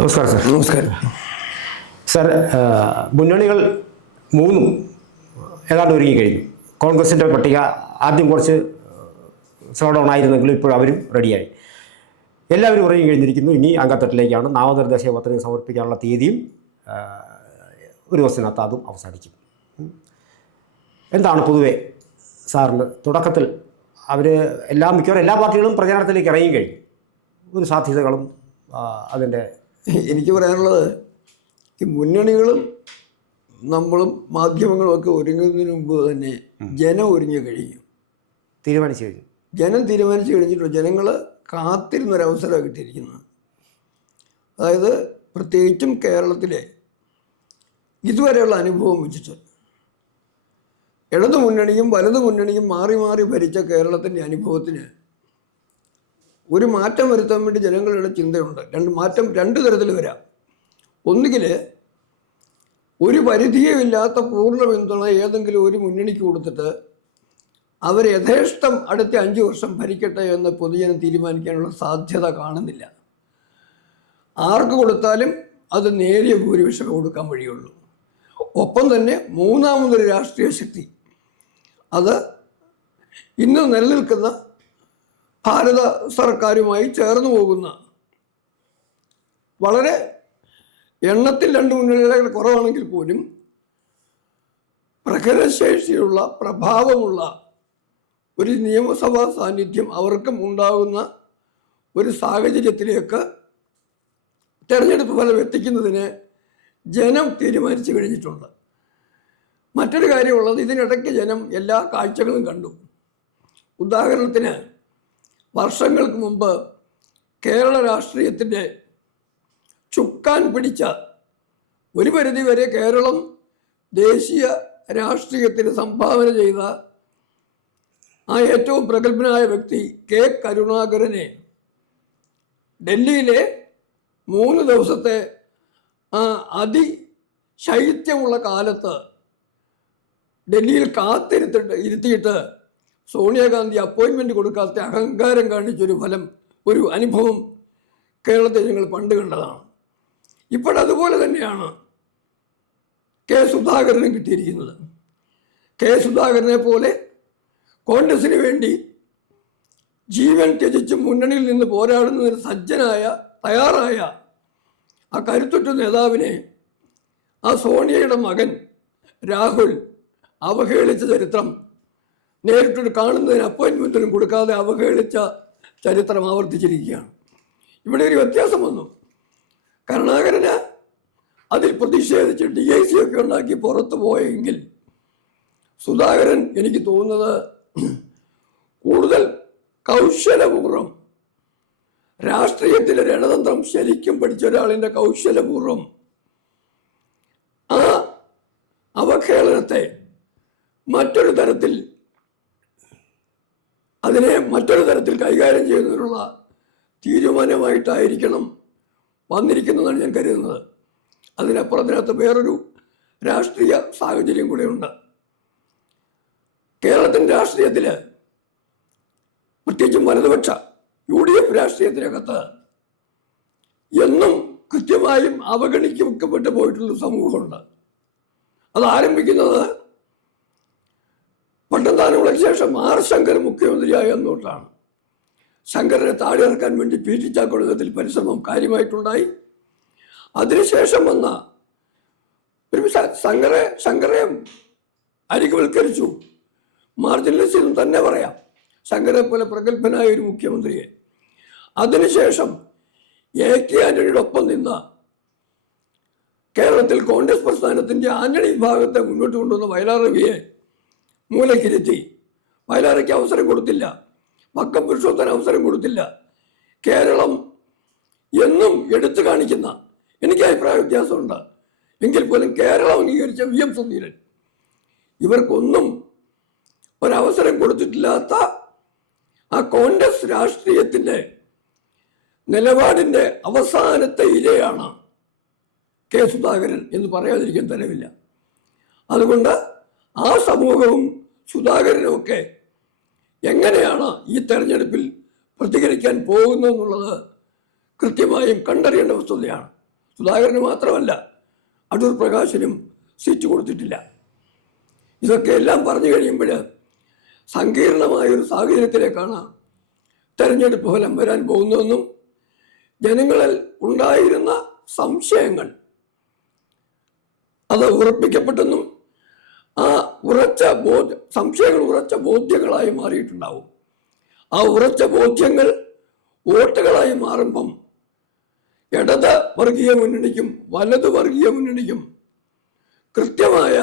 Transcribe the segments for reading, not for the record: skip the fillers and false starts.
നമസ്കാരം സാർ. നമസ്കാരം സാർ, മുന്നണികൾ മൂന്നും ഏതാണ്ട് ഒരുങ്ങി കഴിഞ്ഞു. കോൺഗ്രസിൻ്റെ പട്ടിക ആദ്യം കുറച്ച് സ്ലോ ഡൗൺ ആയിരുന്നെങ്കിലും ഇപ്പോൾ അവരും റെഡിയായി. എല്ലാവരും ഇറങ്ങി കഴിഞ്ഞിരിക്കുന്നു. ഇനി അംഗത്തട്ടിലേക്കാണ്. നാമനിർദ്ദേശ പത്രിക സമർപ്പിക്കാനുള്ള തീയതിയും ഒരു ദിവസത്തിനകത്ത് അതും അവസാനിക്കും. എന്താണ് പൊതുവെ സാറിന് തുടക്കത്തിൽ മിക്കവാറും എല്ലാ പാർട്ടികളും പ്രചാരണത്തിലേക്ക് ഇറങ്ങി കഴിഞ്ഞു. ഒരു സാധ്യതകളും അതിൻ്റെ എനിക്ക് പറയാനുള്ളത്, ഈ മുന്നണികളും നമ്മളും മാധ്യമങ്ങളും ഒക്കെ ഒരുങ്ങുന്നതിന് മുമ്പ് തന്നെ ജനം ഒരുങ്ങി കഴിയും. തീരുമാനിച്ചു കഴിഞ്ഞു. ജനം തീരുമാനിച്ചു കഴിഞ്ഞിട്ടുണ്ട്. ജനങ്ങൾ കാത്തിരുന്നൊരവസരമാണ് കിട്ടിയിരിക്കുന്നത്. അതായത് പ്രത്യേകിച്ചും കേരളത്തിലെ ഇതുവരെയുള്ള അനുഭവം വെച്ചിട്ട് ഇടതു മുന്നണിയും വലതു മുന്നണിയും മാറി മാറി ഭരിച്ച കേരളത്തിൻ്റെ അനുഭവത്തിന് ഒരു മാറ്റം വരുത്താൻ വേണ്ടി ജനങ്ങളുടെ ചിന്തയുണ്ട്. രണ്ട് തരത്തിൽ വരാം. ഒന്നുകിൽ ഒരു പരിധിയുമില്ലാത്ത പൂർണ്ണ പിന്തുണ ഏതെങ്കിലും ഒരു മുന്നണിക്ക് കൊടുത്തിട്ട് അവർ യഥേഷ്ടം അടുത്ത 5 വർഷം ഭരിക്കട്ടെ എന്ന് പൊതുജനം തീരുമാനിക്കാനുള്ള സാധ്യത കാണുന്നില്ല. ആർക്ക് കൊടുത്താലും അത് നേരിയ ഭൂരിപക്ഷം കൊടുക്കാൻ വഴിയുള്ളൂ. ഒപ്പം തന്നെ മൂന്നാമതൊരു രാഷ്ട്രീയ ശക്തി, അത് ഇന്ന് നിലനിൽക്കുന്ന ഭാരത സർക്കാരുമായി ചേർന്ന് പോകുന്ന, വളരെ എണ്ണത്തിൽ 2 മുന്നണികൾ കുറവാണെങ്കിൽ പോലും പ്രഹരശേഷിയുള്ള പ്രഭാവമുള്ള ഒരു നിയമസഭാ സാന്നിധ്യം അവർക്കും ഉണ്ടാകുന്ന ഒരു സാഹചര്യത്തിലേക്ക് തെരഞ്ഞെടുപ്പ് ഫലം എത്തിക്കുന്നതിന് ജനം തീരുമാനിച്ചു കഴിഞ്ഞിട്ടുണ്ട്. മറ്റൊരു കാര്യമുള്ളത്, ഇതിനിടയ്ക്ക് ജനം എല്ലാ കാഴ്ചകളും കണ്ടു. ഉദാഹരണത്തിന്, വർഷങ്ങൾക്ക് മുമ്പ് കേരള രാഷ്ട്രീയത്തിൻ്റെ ചുക്കാൻ പിടിച്ച, ഒരു പരിധിവരെ കേരളം ദേശീയ രാഷ്ട്രീയത്തിന് സംഭാവന ചെയ്ത ആ ഏറ്റവും പ്രഗത്ഭനായ വ്യക്തി കെ കരുണാകരനെ ഡൽഹിയിലെ 3 ദിവസത്തെ ആ അതിശൈത്യമുള്ള കാലത്ത് ഡൽഹിയിൽ ഇരുത്തിയിട്ട് സോണിയാഗാന്ധി അപ്പോയിൻമെൻറ്റ് കൊടുക്കാത്ത അഹങ്കാരം കാണിച്ചൊരു അനുഭവം കേരളത്തിൽ ഞങ്ങൾ പണ്ട് കണ്ടതാണ്. ഇപ്പോഴതുപോലെ തന്നെയാണ് കെ സുധാകരനും കിട്ടിയിരിക്കുന്നത്. കെ സുധാകരനെ പോലെ കോൺഗ്രസിന് വേണ്ടി ജീവൻ ത്യജിച്ച് മുന്നണിയിൽ നിന്ന് പോരാടുന്നതിന് തയ്യാറായ ആ കരുത്തുറ്റ നേതാവിനെ ആ സോണിയയുടെ മകൻ രാഹുൽ അവഹേളിച്ച ചരിത്രം നേരിട്ട് കാണുന്നതിന് അപ്പോയിൻമെൻറ്റിനും കൊടുക്കാതെ അവഹേളിച്ച ചരിത്രം ആവർത്തിച്ചിരിക്കുകയാണ്. ഇവിടെ ഒരു വ്യത്യാസം വന്നു. കരുണാകരന് അതിൽ പ്രതിഷേധിച്ച് DIC ഒക്കെ ഉണ്ടാക്കി പുറത്തു പോയെങ്കിൽ, സുധാകരൻ എനിക്ക് തോന്നുന്നത് കൂടുതൽ കൗശലപൂർവ്വം, രാഷ്ട്രീയത്തിലെ രണതന്ത്രം ശരിക്കും പഠിച്ച ഒരാളിൻ്റെ കൗശലപൂർവ്വം ആ അവഹേളനത്തെ മറ്റൊരു തരത്തിൽ കൈകാര്യം ചെയ്യുന്നതിനുള്ള തീരുമാനമായിട്ടായിരിക്കണം വന്നിരിക്കുന്നതാണ് ഞാൻ കരുതുന്നത്. അതിനകത്ത് വേറൊരു രാഷ്ട്രീയ സാഹചര്യം കൂടെ ഉണ്ട്. കേരളത്തിൻ്റെ രാഷ്ട്രീയത്തിൽ, പ്രത്യേകിച്ചും വലതുപക്ഷ UDF രാഷ്ട്രീയത്തിനകത്ത് എന്നും കൃത്യമായും അവഗണിക്കപ്പെട്ടു പോയിട്ടുള്ള സമൂഹമുണ്ട്. അത് ആരംഭിക്കുന്നത് പട്ടംതാനങ്ങൾക്ക് ശേഷം R. ശങ്കർ മുഖ്യമന്ത്രിയായ അന്നോട്ടാണ്. ശങ്കരനെ താഴെ ഇറക്കാൻ വേണ്ടി PT ചാക്കോയുടെ പരിശ്രമം കാര്യമായിട്ടുണ്ടായി. അതിനുശേഷം വന്ന ഒരു ശങ്കരെ അരികുവൽക്കരിച്ചു. മാർജിനലൈസ് എന്ന് തന്നെ പറയാം, ശങ്കരെ പോലെ പ്രഗത്ഭനായ ഒരു മുഖ്യമന്ത്രിയെ. അതിനുശേഷം AK ആന്റണിയുടെ ഒപ്പം നിന്ന കേരളത്തിൽ കോൺഗ്രസ് പ്രസ്ഥാനത്തിൻ്റെ ആന്റണി വിഭാഗത്തെ മുന്നോട്ട് കൊണ്ടുവന്ന വയലാർ രവിയെ മൂലക്കിരുത്തി. വയലാറയ്ക്ക് അവസരം കൊടുത്തില്ല, വക്കം പുരുഷോത്തന് അവസരം കൊടുത്തില്ല. കേരളം എന്നും എടുത്തു കാണിക്കുന്ന, എനിക്ക് അഭിപ്രായ വ്യത്യാസമുണ്ട് എങ്കിൽ പോലും കേരളം അംഗീകരിച്ച VM സുധീരൻ, ഇവർക്കൊന്നും ഒരവസരം കൊടുത്തിട്ടില്ലാത്ത ആ കോൺഗ്രസ് രാഷ്ട്രീയത്തിൻ്റെ നിലപാടിൻ്റെ അവസാനത്തെ ഇരയാണ് കെ സുധാകരൻ എന്ന് പറയാതിരിക്കാൻ തരവില്ല. അതുകൊണ്ട് ആ സമൂഹവും സുധാകരനും ഒക്കെ എങ്ങനെയാണ് ഈ തെരഞ്ഞെടുപ്പിൽ പ്രതികരിക്കാൻ പോകുന്നതെന്നുള്ളത് കൃത്യമായും കണ്ടറിയേണ്ട വസ്തുതയാണ്. സുധാകരന് മാത്രമല്ല അടൂർ പ്രകാശിനും സീറ്റ് കൊടുത്തിട്ടില്ല. ഇതൊക്കെ എല്ലാം പറഞ്ഞു കഴിയുമ്പോൾ സങ്കീർണമായൊരു സാഹചര്യത്തിലേക്കാണ് തെരഞ്ഞെടുപ്പ് ഫലം വരാൻ പോകുന്നതെന്നും ജനങ്ങളിൽ ഉണ്ടായിരുന്ന സംശയങ്ങൾ അത് ഉറപ്പിക്കപ്പെട്ടെന്നും ആ സംശയങ്ങൾ ഉറച്ച ബോധ്യങ്ങളായി മാറിയിട്ടുണ്ടാവും. ആ ഉറച്ച ബോധ്യങ്ങൾ വോട്ടുകളായി മാറുമ്പം ഇടത് വർഗീയ മുന്നണിക്കും വലത് വർഗീയ മുന്നണിക്കും കൃത്യമായ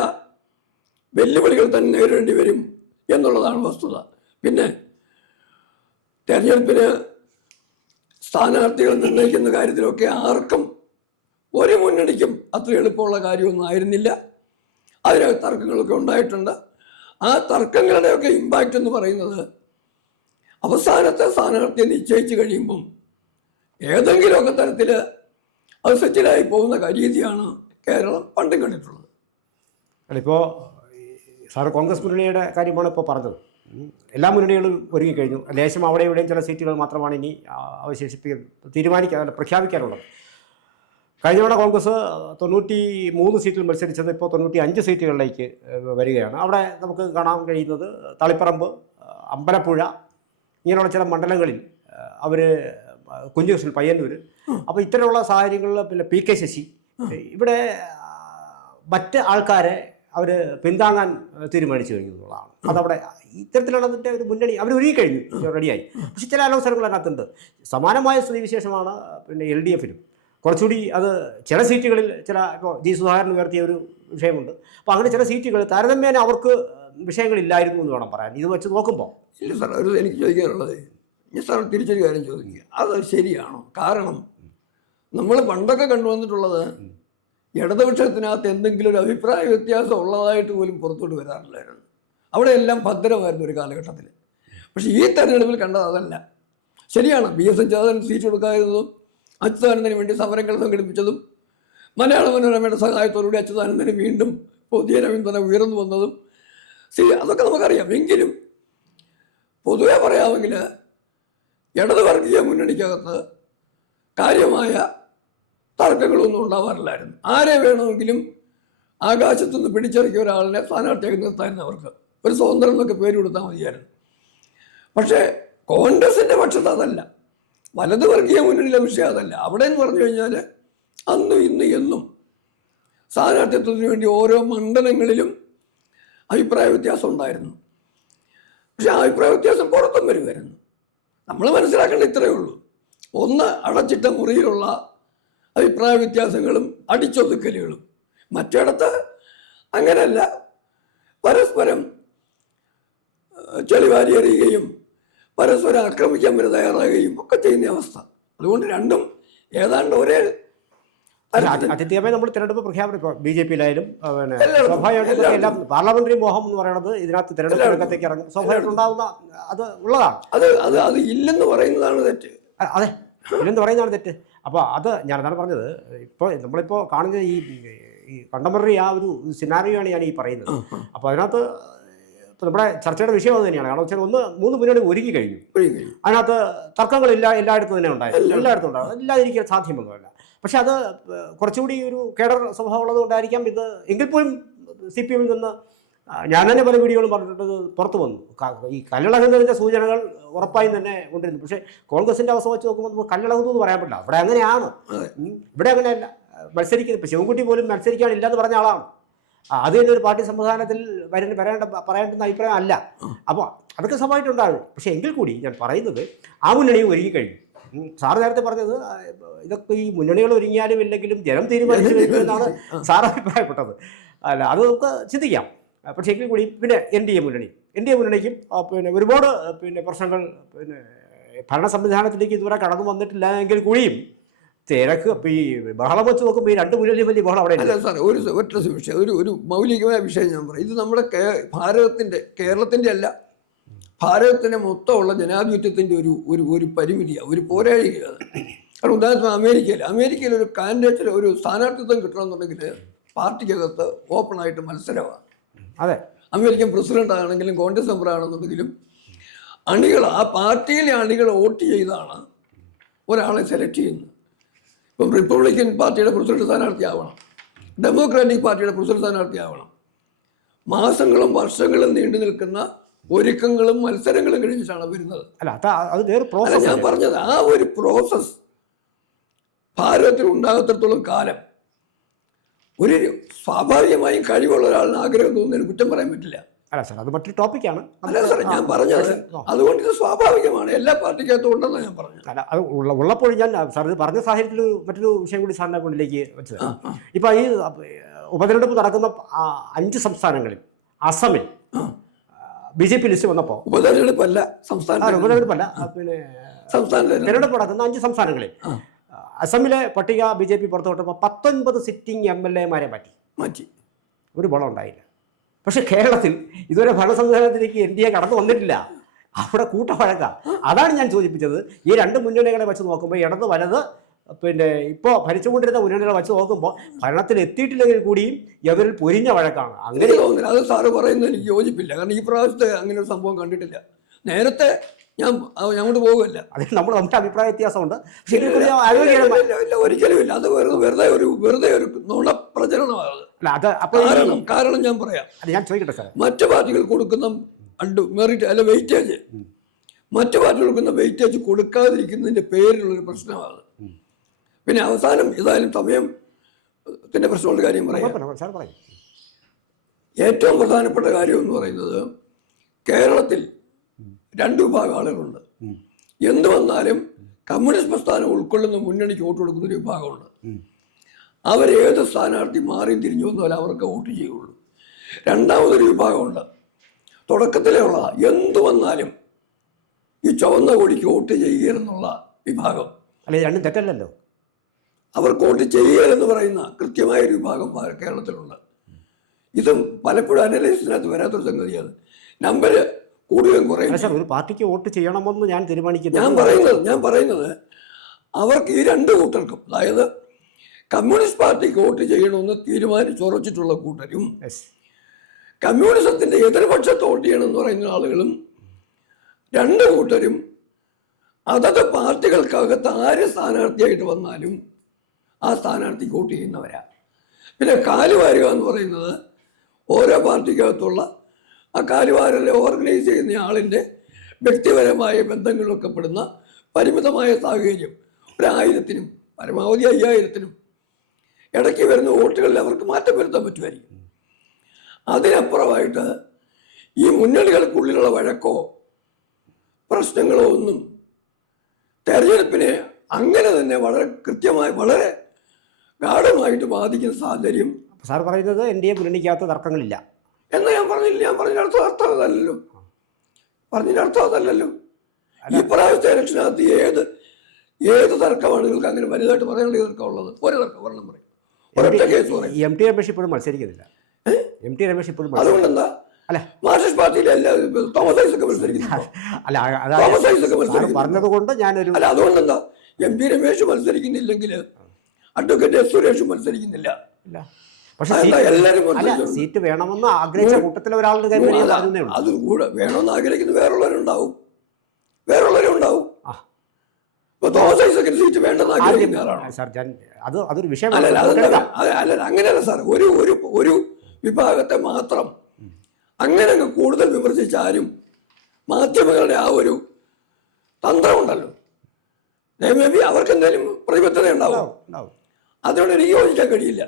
വെല്ലുവിളികൾ തന്നെ നേരിടേണ്ടി വരും എന്നുള്ളതാണ് വസ്തുത. പിന്നെ തെരഞ്ഞെടുപ്പിന് സ്ഥാനാർത്ഥികൾ നിർണ്ണയിക്കുന്ന കാര്യത്തിലൊക്കെ ആർക്കും ഒരു മുന്നണിക്കും അത്ര എളുപ്പമുള്ള കാര്യമൊന്നും ആയിരുന്നില്ല. അതിനകത്ത് തർക്കങ്ങളൊക്കെ ഉണ്ടായിട്ടുണ്ട്. ആ തർക്കങ്ങളുടെയൊക്കെ ഇമ്പാക്റ്റ് എന്ന് പറയുന്നത് അവസാനത്തെ സ്ഥാനാർത്ഥിയെ നിശ്ചയിച്ച് കഴിയുമ്പം ഏതെങ്കിലുമൊക്കെ തരത്തിൽ അത് സെറ്റിലായി പോകുന്ന രീതിയാണ് കേരളം പണ്ടും കണ്ടിട്ടുള്ളത്. ഇപ്പോൾ സാറ് കോൺഗ്രസ് മുന്നണിയുടെ കാര്യമാണ് ഇപ്പോൾ പറഞ്ഞത്. എല്ലാ മുന്നണികളും ഒരുങ്ങിക്കഴിഞ്ഞു. ലേശം അവിടെ ഇവിടെയും ചില സീറ്റുകൾ മാത്രമാണ് ഇനി പ്രഖ്യാപിക്കാനുള്ളത്. കഴിഞ്ഞ തവണ കോൺഗ്രസ് 93 സീറ്റിൽ മത്സരിച്ചത് ഇപ്പോൾ 95 സീറ്റുകളിലേക്ക് വരികയാണ്. അവിടെ നമുക്ക് കാണാൻ കഴിയുന്നത് തളിപ്പറമ്പ്, അമ്പലപ്പുഴ ഇങ്ങനെയുള്ള ചില മണ്ഡലങ്ങളിൽ അവർ കുഞ്ചകൃഷ്ണൻ, പയ്യന്നൂർ, അപ്പോൾ ഇത്തരമുള്ള സാഹചര്യങ്ങളിൽ പിന്നെ PK ശശി ഇവിടെ മറ്റ് ആൾക്കാരെ അവർ പിന്താങ്ങാൻ തീരുമാനിച്ചു കഴിഞ്ഞു എന്നുള്ളതാണ്. അതവിടെ ഇത്തരത്തിലുള്ള അതിൻ്റെ ഒരു മുന്നണി അവർ ഒരുങ്ങിക്കഴിഞ്ഞു, റെഡിയായി. പക്ഷേ ചില അലോസരങ്ങൾ അതിനകത്തുണ്ട്. സമാനമായ സ്ഥിതിവിശേഷമാണ് പിന്നെ LDFിലും. കുറച്ചുകൂടി അത് ചില സീറ്റുകളിൽ ഇപ്പോൾ G. സുധാകരൻ ഉയർത്തിയ ഒരു വിഷയമുണ്ട്. അപ്പോൾ അങ്ങനെ ചില സീറ്റുകൾ താരതമ്യേന അവർക്ക് വിഷയങ്ങളില്ലായിരുന്നു എന്ന് വേണം പറയാൻ. ഇത് വെച്ച് നോക്കുമ്പോൾ ഇല്ല സാർ, എനിക്ക് ചോദിക്കാനുള്ളത്, ഞാൻ സാർ തിരിച്ചൊരു കാര്യം ചോദിക്കുക, അത് ശരിയാണോ? കാരണം നമ്മൾ പണ്ടൊക്കെ കണ്ടുവന്നിട്ടുള്ളത് ഇടതുപക്ഷത്തിനകത്ത് എന്തെങ്കിലും ഒരു അഭിപ്രായ വ്യത്യാസം ഉള്ളതായിട്ട് പോലും പുറത്തോട്ട് വരാറില്ലായിരുന്നു. അവിടെ എല്ലാം ഭദ്രമായിരുന്നു ഒരു കാലഘട്ടത്തിൽ. പക്ഷേ ഈ തെരഞ്ഞെടുപ്പിൽ കണ്ടത് അതല്ല. ശരിയാണ്, BS അച്യുതാനന്ദൻ സീറ്റ് കൊടുക്കാതിരുന്നതും അച്യുതാനന്ദന് വേണ്ടി സമരങ്ങൾ സംഘടിപ്പിച്ചതും മലയാള മനോരമയുടെ സഹായത്തോടുകൂടി അച്യുതാനന്ദന് വീണ്ടും പുതിയ രവീന്ദ്രനെ ഉയർന്നു വന്നതും അതൊക്കെ നമുക്കറിയാം. എങ്കിലും പൊതുവെ പറയാമെങ്കിൽ ഇടത് വർഗീയ മുന്നണിക്കകത്ത് കാര്യമായ തർക്കങ്ങളൊന്നും ഉണ്ടാവാറില്ലായിരുന്നു. ആരെ വേണമെങ്കിലും ആകാശത്തുനിന്ന് പിടിച്ചിറക്കിയ ഒരാളിനെ സ്ഥാനാർത്ഥിയാക്കി നിർത്തായിരുന്നു. അവർക്ക് ഒരു സ്വതന്ത്രം എന്നൊക്കെ പേര് കൊടുത്താൽ മതിയായിരുന്നു. പക്ഷേ കോൺഗ്രസിൻ്റെ പക്ഷത്ത് അതല്ല, വലത് വർഗീയ മുന്നണിയിലെ വിഷയം അതല്ല. അവിടെ എന്ന് പറഞ്ഞു കഴിഞ്ഞാൽ അന്നും ഇന്ന് എന്നും സ്ഥാനാർത്ഥിത്വത്തിന് വേണ്ടി ഓരോ മണ്ഡലങ്ങളിലും അഭിപ്രായ വ്യത്യാസം ഉണ്ടായിരുന്നു. പക്ഷെ ആ അഭിപ്രായ വ്യത്യാസം പുറത്തും വരുമായിരുന്നു. നമ്മൾ മനസ്സിലാക്കേണ്ട ഇത്രയേ ഉള്ളൂ. ഒന്ന്, അടച്ചിട്ട മുറിയിലുള്ള അഭിപ്രായ വ്യത്യാസങ്ങളും അടിച്ചൊതുക്കലുകളും. മറ്റിടത്ത് അങ്ങനെയല്ല, പരസ്പരം ചെളിവാരി എറിയുകയും പരസ്പരം ആക്രമിക്കാൻ വരെ തയ്യാറാകുകയും ഒക്കെ ചെയ്യുന്ന അവസ്ഥ. അതുകൊണ്ട് രണ്ടും ഏതാണ്ട് ഒരേ ആദ്യമായി നമ്മൾ തിരഞ്ഞെടുപ്പ് പ്രഖ്യാപനം BJPയിലായാലും പിന്നെ സ്വാഭാവികമായിട്ടും എല്ലാം പാർലമെന്ററി മോഹം എന്ന് പറയുന്നത് ഇതിനകത്ത് തിരഞ്ഞെടുപ്പ് രംഗത്തേക്ക് ഇറങ്ങും, സ്വാഭാവികമായിട്ട് ഉണ്ടാകുന്ന അത് ഉള്ളതാണ്. അത് ഇല്ലെന്ന് പറയുന്നതാണ് തെറ്റ്. അതെ, ഇല്ലെന്ന് പറയുന്നതാണ് തെറ്റ്. അപ്പോൾ അത് ഞാനതാണ് പറഞ്ഞത്. ഇപ്പോൾ നമ്മളിപ്പോൾ കാണുന്ന ഈ കണ്ടംപററി ആ ഒരു സിനാരിയോയാണ് ഞാൻ ഈ പറയുന്നത്. അപ്പോൾ അതിനകത്ത് ഇപ്പോൾ നമ്മുടെ ചർച്ചയുടെ വിഷയം അത് തന്നെയാണ്. കാരണം വെച്ചാൽ 3 മുന്നണി ഒരുങ്ങി കഴിഞ്ഞു. അതിനകത്ത് തർക്കങ്ങളില്ല, എല്ലായിടത്തും തന്നെ ഉണ്ടായിരുന്നു, എല്ലായിടത്തും ഉണ്ടാകും, ഇല്ലാതിരിക്കാൻ സാധ്യമൊന്നുമല്ല. പക്ഷെ അത് കുറച്ചുകൂടി ഒരു കേഡർ സ്വഭാവം ഉള്ളത് കൊണ്ടായിരിക്കാം ഇത്. എങ്കിൽ പോലും CPMൽ നിന്ന് ഞാൻ തന്നെ പല വീഡിയോകളും പറഞ്ഞിട്ടത് പുറത്തു വന്നു. ഈ കല്ലിളകുന്നതിൻ്റെ സൂചനകൾ ഉറപ്പായും തന്നെ കൊണ്ടിരുന്നു. പക്ഷേ കോൺഗ്രസിൻ്റെ അവസ്ഥ വെച്ച് നോക്കുമ്പോൾ നമുക്ക് കല്ലിളകുന്നു എന്ന് പറയാൻ പറ്റില്ല. അവിടെ അങ്ങനെയാണ്, ഇവിടെ അങ്ങനെയല്ല. മത്സരിക്കുന്നത് ഇപ്പോൾ ശിവൻകുട്ടി പോലും മത്സരിക്കാനില്ല എന്ന് പറഞ്ഞ ആളാണ്. അത് തന്നെ ഒരു പാർട്ടി സംവിധാനത്തിൽ പറയേണ്ടുന്ന അഭിപ്രായം അല്ല. അപ്പോൾ അതൊക്കെ സ്വാഭാവികമായിട്ടുണ്ടാകും. പക്ഷേ എങ്കിൽ കൂടി ഞാൻ പറയുന്നത് ആ മുന്നണി ഒരുങ്ങിക്കഴിഞ്ഞു. സാറ് നേരത്തെ പറഞ്ഞത് ഇതൊക്കെ ഈ മുന്നണികൾ ഒരുങ്ങിയാലും ഇല്ലെങ്കിലും ജനം തീരുമാനിച്ചു വരുമെന്നാണ് സാർ അഭിപ്രായപ്പെട്ടത്. അല്ല, അത് നമുക്ക് ചിന്തിക്കാം. പക്ഷേ എങ്കിൽ കൂടി പിന്നെ NDA മുന്നണിക്കും പിന്നെ ഒരുപാട് പിന്നെ പ്രശ്നങ്ങൾ പിന്നെ ഭരണ സംവിധാനത്തിലേക്ക് ഇതുവരെ കടന്നു വന്നിട്ടില്ല എങ്കിൽ കൂടിയും തിരക്ക് ഇപ്പോൾ ഈ ബഹളം വെച്ച് നോക്കുമ്പോൾ ഈ 2 മുന്നണിയും വലിയ ബഹളം അവിടെ അല്ല സാറേ. ഒറ്റ വിഷയം, ഒരു മൗലികമായ വിഷയം ഞാൻ പറയും. ഇത് നമ്മുടെ കേരളത്തിൻ്റെ അല്ല, ഭാരതത്തിൻ്റെ മൊത്തമുള്ള ജനാധിപത്യത്തിൻ്റെ ഒരു പരിമിതിയാണ്, ഒരു പോരാളികയാണ്. കാരണം ഉദാഹരണത്തിന് അമേരിക്കയിൽ ഒരു കാൻഡിഡേറ്റിൽ ഒരു സ്ഥാനാർത്ഥിത്വം കിട്ടണമെന്നുണ്ടെങ്കിൽ പാർട്ടിക്കകത്ത് ഓപ്പണായിട്ട് മത്സരമാണ്. അതെ, അമേരിക്കൻ പ്രസിഡന്റ് ആണെങ്കിലും കോൺഗ്രസ് മെമ്പർ ആണെന്നുണ്ടെങ്കിലും ആ പാർട്ടിയിലെ അണികൾ വോട്ട് ചെയ്താണ് ഒരാളെ സെലക്ട് ചെയ്യുന്നത്. ഇപ്പം റിപ്പബ്ലിക്കൻ പാർട്ടിയുടെ പ്രസിഡന്റ് സ്ഥാനാർത്ഥിയാവണം, ഡെമോക്രാറ്റിക് പാർട്ടിയുടെ പ്രസിഡന്റ് സ്ഥാനാർത്ഥിയാവണം. മാസങ്ങളും വർഷങ്ങളും നീണ്ടു നിൽക്കുന്ന ഒരുക്കങ്ങളും മത്സരങ്ങളും കഴിഞ്ഞിട്ടാണ് വരുന്നത്. അത് വേറെ പ്രോസസ്. ഞാൻ പറഞ്ഞത് ആ ഒരു പ്രോസസ് ഭാരതത്തിൽ ഉണ്ടാകത്തോളം കാലം ഒരു സ്വാഭാവികമായും കഴിവുള്ള ഒരാളിന് ആഗ്രഹം തോന്നുന്നതിന് കുറ്റം പറയാൻ പറ്റില്ല. അല്ല സാർ, അത് മറ്റൊരു ടോപ്പിക്കാണ്. അല്ല സാർ, ഞാൻ പറഞ്ഞത് അതുകൊണ്ട് ഇത് സ്വാഭാവികമാണ്, എല്ലാ പാർട്ടിക്കകത്തും ഉണ്ടെന്ന് ഞാൻ പറഞ്ഞു. അല്ല, അത് ഉള്ളപ്പോൾ ഞാൻ സാർ ഇത് പറഞ്ഞ സാഹചര്യത്തിൽ മറ്റൊരു വിഷയം കൂടി സാറിനെ കൊണ്ടിലേക്ക് വെച്ചത്. ഇപ്പം ഈ ഉപതെരഞ്ഞെടുപ്പ് നടക്കുന്ന 5 സംസ്ഥാനങ്ങളിൽ അസമിൽ BJP ലിസ്റ്റ് വന്നപ്പോൾ ഉപതെരഞ്ഞെടുപ്പല്ല ഉപതെരഞ്ഞെടുപ്പല്ല പിന്നെ തെരഞ്ഞെടുപ്പ് നടക്കുന്ന 5 സംസ്ഥാനങ്ങളിൽ അസമിലെ പട്ടിക BJP പുറത്തുവിട്ടപ്പോൾ 19 സിറ്റിംഗ് MLA-മാരെ മാറ്റി. ഒരു ബളം ഉണ്ടായില്ല. പക്ഷെ കേരളത്തിൽ ഇതുവരെ ഭരണ സംവിധാനത്തിലേക്ക് NDA കടന്നു വന്നിട്ടില്ല. അവിടെ കൂട്ടവഴക്കാം. അതാണ് ഞാൻ സൂചിപ്പിച്ചത്. ഈ 2 മുന്നണികളെ വെച്ച് നോക്കുമ്പോൾ ഇടത് വലത് പിന്നെ ഇപ്പോൾ ഭരിച്ചുകൊണ്ടിരുന്ന മുന്നണികളെ വെച്ച് നോക്കുമ്പോൾ ഭരണത്തിൽ എത്തിയിട്ടില്ലെങ്കിൽ കൂടിയും ഇവരിൽ പൊരിഞ്ഞ വഴക്കാണ്. അങ്ങനെ തോന്നുന്നില്ല. അത് സാറ് പറയുന്നത് എനിക്ക് യോജിപ്പില്ല. കാരണം ഈ പ്രാവശ്യത്തെ അങ്ങനെ ഒരു സംഭവം കണ്ടിട്ടില്ല. നേരത്തെ ഞാൻ അങ്ങോട്ട് പോകുമല്ല. അതിൽ നമ്മുടെ അഭിപ്രായ വ്യത്യാസമുണ്ട്. ഒരിക്കലും ഇല്ല. അത് വെറുതെ ഒരു നുണ പ്രചരണമാണ്. കാരണം ഞാൻ പറയാം, ഞാൻ ചോദിക്കട്ടെ സാർ, മറ്റു പാർട്ടികൾ കൊടുക്കുന്ന മെറിറ്റ് അല്ല വെയിറ്റേജ്, മറ്റു പാർട്ടികൾ കൊടുക്കുന്ന വെയിറ്റേജ് കൊടുക്കാതിരിക്കുന്നതിന്റെ പേരിലുള്ളൊരു പ്രശ്നമാണ്. പിന്നെ അവസാനം ഏതായാലും സമയത്തിന്റെ പ്രശ്നമുള്ള കാര്യം പറയാം. ഏറ്റവും പ്രധാനപ്പെട്ട കാര്യം എന്ന് പറയുന്നത്, കേരളത്തിൽ 2 വിഭാഗം ആളുകളുണ്ട്. എന്ത് വന്നാലും കമ്മ്യൂണിസ്റ്റ് പ്രസ്ഥാനം ഉൾക്കൊള്ളുന്ന മുന്നണിക്ക് വോട്ട് കൊടുക്കുന്ന ഒരു വിഭാഗമുണ്ട്. അവരേത് സ്ഥാനാർത്ഥി മാറിയും തിരിഞ്ഞു വന്നാലും അവർക്ക് വോട്ട് ചെയ്യുള്ളൂ. രണ്ടാമതൊരു വിഭാഗമുണ്ട്, തുടക്കത്തിലേ ഉള്ള എന്തു വന്നാലും ഈ ചുവന്ന കൊടിക്ക് വോട്ട് ചെയ്യുകയെന്നുള്ള വിഭാഗം. അല്ലെ, രണ്ടും തെറ്റല്ലല്ലോ. അവർക്ക് വോട്ട് ചെയ്യുകയെന്ന് പറയുന്ന കൃത്യമായൊരു വിഭാഗം കേരളത്തിലുണ്ട്. ഇതും പലപ്പോഴും അനലൈസിനകത്ത് വരാത്തൊരു സംഗതിയാണ്. നമ്പര് കൂടുതലും കുറയും. ഒരു പാർട്ടിക്ക് വോട്ട് ചെയ്യണമെന്ന് ഞാൻ തീരുമാനിക്കുന്നു. ഞാൻ പറയുന്നത് അവർക്ക് ഈ 2 കൂട്ടർക്കും, അതായത് കമ്മ്യൂണിസ്റ്റ് പാർട്ടിക്ക് വോട്ട് ചെയ്യണമെന്ന് തീരുമാനിച്ചുറച്ചിട്ടുള്ള കൂട്ടരും കമ്മ്യൂണിസത്തിന്റെ എതിർപക്ഷത്ത് വോട്ട് ചെയ്യണമെന്ന് പറയുന്ന ആളുകളും, 2 കൂട്ടരും അതത് പാർട്ടികൾക്കകത്ത് ആര് സ്ഥാനാർത്ഥിയായിട്ട് വന്നാലും ആ സ്ഥാനാർത്ഥിക്ക് വോട്ട് ചെയ്യുന്നവരാ. പിന്നെ കാലുവാരുക എന്ന് പറയുന്നത് ഓരോ പാർട്ടിക്കകത്തുള്ള ആ കാലുവാരലെ ഓർഗനൈസ് ചെയ്യുന്ന ആളിൻ്റെ വ്യക്തിപരമായ ബന്ധങ്ങളിലൊക്കെ പെടുന്ന പരിമിതമായ സാഹചര്യം, 1000-നും പരമാവധി 5000-നും ഇടയ്ക്ക് വരുന്ന വോട്ടുകളിൽ അവർക്ക് മാറ്റം വരുത്താൻ പറ്റുമായിരിക്കും. അതിനപ്പുറമായിട്ട് ഈ മുന്നണികൾക്കുള്ളിലുള്ള വഴക്കോ പ്രശ്നങ്ങളോ ഒന്നും തെരഞ്ഞെടുപ്പിനെ അങ്ങനെ തന്നെ വളരെ കൃത്യമായി വളരെ ഗാഢമായിട്ട് ബാധിക്കുന്ന സാഹചര്യം. സാർ പറയുന്നത് NDA മുന്നണിക്കകത്ത് തർക്കങ്ങളില്ല എന്ന് ഞാൻ പറഞ്ഞില്ല. ഞാൻ പറഞ്ഞതിനർത്ഥം അതല്ലല്ലോ. ഈ പ്രാവശ്യത്തെ ഇലക്ഷനകത്ത് ഏത് തർക്കമാണ് നിങ്ങൾക്ക് അങ്ങനെ വലുതായിട്ട് പറയാനുള്ള തർക്കമുള്ളത്? ഒരു തർക്കം ഒരെണ്ണം പറയും, ഒരൊറ്റ കേസ് പറയും. MT രമേശ് ഇപ്പോഴും മത്സരിക്കുന്നില്ല. MT രമേശ് ഇപ്പോഴും അതുകൊണ്ടെന്താ മാർക്സിസ്റ്റ് പാർട്ടിയിലെ തോമസ് ഐസക് മത്സരിക്കുന്നു. പറഞ്ഞതുകൊണ്ട് ഞാനൊരു അല്ല, അതുകൊണ്ടെന്താ MT രമേശ് മത്സരിക്കുന്നില്ലെങ്കിൽ അഡ്വക്കേറ്റ് S സുരേഷ് മത്സരിക്കുന്നില്ല. പക്ഷേ സീറ്റ് വേണമെന്ന് ആഗ്രഹിച്ച കൂട്ടത്തിൽ ഒരാളുടെ അത് കൂടെ വേണമെന്ന് ആഗ്രഹിക്കുന്ന വേറുള്ളവരുണ്ടാവും. ഇപ്പൊ തോമസ് ഐസക്കിന് സീറ്റ് വേണ്ടെന്ന് ആഗ്രഹിക്കുന്ന ആളാണ്. അതൊരു വിഷയം. അല്ല, അങ്ങനെയല്ല സാർ. ഒരു വിഭാഗത്തെ മാത്രം അങ്ങനെ കൂടുതൽ വിമർശിച്ചാലും മാധ്യമങ്ങളുടെ ആ ഒരു തന്ത്രമുണ്ടല്ലോ, മേ ബി അവർക്ക് എന്തെങ്കിലും പ്രതിബദ്ധത ഉണ്ടാവും. അതിനോട് എനിക്ക് യോജിക്കാൻ കഴിയില്ല.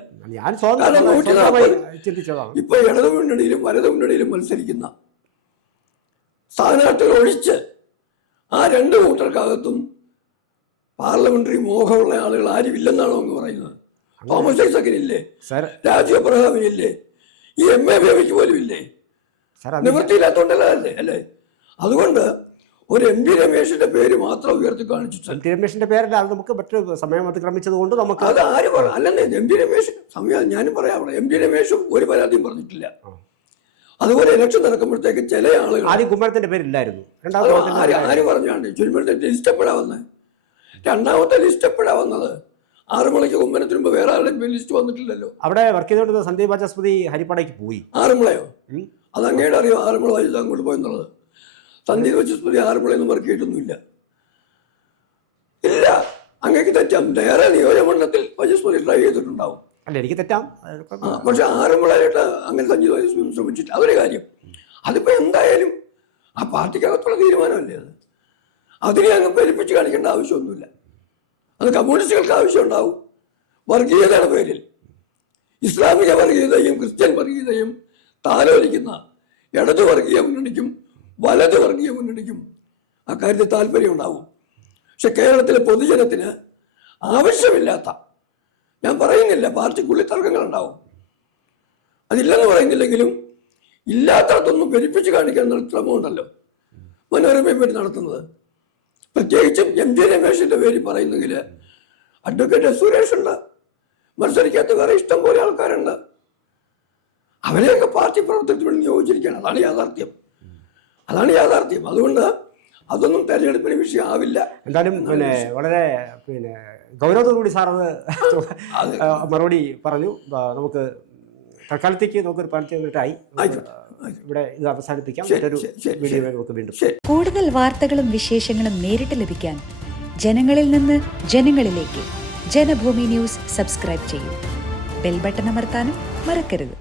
ഇപ്പൊ ഇടതു മുന്നണിയിലും വലതു മുന്നണിയിലും മത്സരിക്കുന്ന സ്ഥാനാർത്ഥികൾ ഒഴിച്ച് ആ 2 കൂട്ടർക്കകത്തും പാർലമെന്ററി മോഹമുള്ള ആളുകൾ ആരും ഇല്ലെന്നാണോ അങ്ങ് പറയുന്നത്? തോമസ് ഐസക്കിനില്ലേ, രാജീവ് അബ്രഹാമിനില്ലേ, ഈ MA ബേബിക്ക് പോലും ഇല്ലേ? നിവൃത്തിയില്ലാത്തോണ്ടല്ലേ അല്ലേ? അതുകൊണ്ട് ഒരു MT രമേശിന്റെ പേര് മാത്രം ഉയർത്തി കാണിച്ചിട്ട് MT രമേശിന്റെ പേരല്ല, അത് നമുക്ക് മറ്റൊരു സമയം അതിക്രമിച്ചത് കൊണ്ട് നമുക്ക് അത് ആര് പറഞ്ഞു? അല്ലെന്നേ, MT രമേശ് സമയം ഞാനും പറയാം. MT രമേശും ഒരു പരാതിയും പറഞ്ഞിട്ടില്ല. അതുപോലെ ഇലക്ഷൻ നടക്കുമ്പോഴത്തേക്ക് ചില ആളുകൾ ആദ്യം കുമ്മനത്തിന്റെ പേരില്ലായിരുന്നു. ആര് പറഞ്ഞാണ്ട് ചുരുമ്പഴത്തെ ലിസ്റ്റ് എപ്പോഴാ വന്നത്? 2ാമത്തെ ലിസ്റ്റ് എപ്പോഴാ വന്നത്? 6 മണിക്ക് കുമ്മനത്തിന് മുമ്പ് വേറെ ആളുടെ ലിസ്റ്റ് വന്നിട്ടില്ലല്ലോ. അവിടെ വർക്ക് ചെയ്തുകൊണ്ട് സന്ദീപ് വാചസ്പതി ഹരിപ്പാടേക്ക് പോയി. 6 മണിയോ? അത് അങ്ങേടെ അറിയോ 6 മണി വായിച്ചത് അങ്ങോട്ട് പോയെന്നുള്ളത്? സന്ദീപ് വാചസ്പതി 6 മണിയൊന്നും വർക്ക് ചെയ്തിട്ടൊന്നുമില്ല. അങ്ങേക്ക് തെറ്റാം. വേറെ നിയോജകമണ്ഡലത്തിൽ വൈഎസ് ട്രൈ ചെയ്തിട്ടുണ്ടാവും. അല്ല, എനിക്ക് തെറ്റാം. പക്ഷെ ആറന്മുളയായിട്ട് അങ്ങനെ സഞ്ജയ് വൈഎസ് ശ്രമിച്ചിട്ട് അതൊരു കാര്യം. അതിപ്പോൾ എന്തായാലും ആ പാർട്ടിക്കകത്തുള്ള തീരുമാനമല്ലേ അത്. അതിനെ അങ്ങ് പെരുപ്പിച്ച് കാണിക്കേണ്ട ആവശ്യമൊന്നുമില്ല. അത് കമ്മ്യൂണിസ്റ്റുകൾക്ക് ആവശ്യം ഉണ്ടാവും. വർഗീയതയുടെ പേരിൽ ഇസ്ലാമിക വർഗീയതയും ക്രിസ്ത്യൻ വർഗീയതയും താലോലിക്കുന്ന ഇടതു വർഗീയ മുന്നണിക്കും വലതു വർഗീയ മുന്നണിക്കും അക്കാര്യത്തിൽ താല്പര്യം ഉണ്ടാവും. പക്ഷെ കേരളത്തിലെ പൊതുജനത്തിന് ആവശ്യമില്ലാത്ത, ഞാൻ പറയുന്നില്ല പാർട്ടിക്കുള്ളിൽ തർക്കങ്ങളുണ്ടാവും, അതില്ലെന്ന് പറയുന്നില്ലെങ്കിലും ഇല്ലാത്തടത്തൊന്നും പെരുപ്പിച്ച് കാണിക്കാൻ ശ്രമമുണ്ടല്ലോ മനോരമയെ പറ്റി നടത്തുന്നത്. പ്രത്യേകിച്ചും എം ജെ രമേശിന്റെ പേര് പറയുന്നെങ്കിൽ അഡ്വക്കേറ്റ് സുരേഷ് ഉണ്ട്, മത്സരിക്കാത്ത വേറെ ഇഷ്ടം പോലെ ആൾക്കാരുണ്ട്. അവരെയൊക്കെ പാർട്ടി പ്രവർത്തനത്തിന് വേണ്ടി നിയോഗിച്ചിരിക്കുകയാണ്. അതാണ് യാഥാർത്ഥ്യം. അതുകൊണ്ട് അതൊന്നും തെരഞ്ഞെടുപ്പിന് വിഷയമാവില്ല. എന്തായാലും വളരെ ഗൗരവത്തോടുകൂടി സാർ അത് മറുപടി പറഞ്ഞു. നമുക്ക് തൽക്കാലത്തേക്ക് നമുക്കൊരു പണിയായി ഇവിടെ ഇത് അവസാനിപ്പിക്കാം. വീഡിയോ നമുക്ക് വീണ്ടും. കൂടുതൽ വാർത്തകളും വിശേഷങ്ങളും നേരിട്ട് ലഭിക്കാൻ ജനങ്ങളിൽ നിന്ന് ജനങ്ങളിലേക്ക് ജനഭൂമി ന്യൂസ് സബ്സ്ക്രൈബ് ചെയ്യൂ. ബെൽ ബട്ടൺ അമർത്താനും മറക്കരുത്.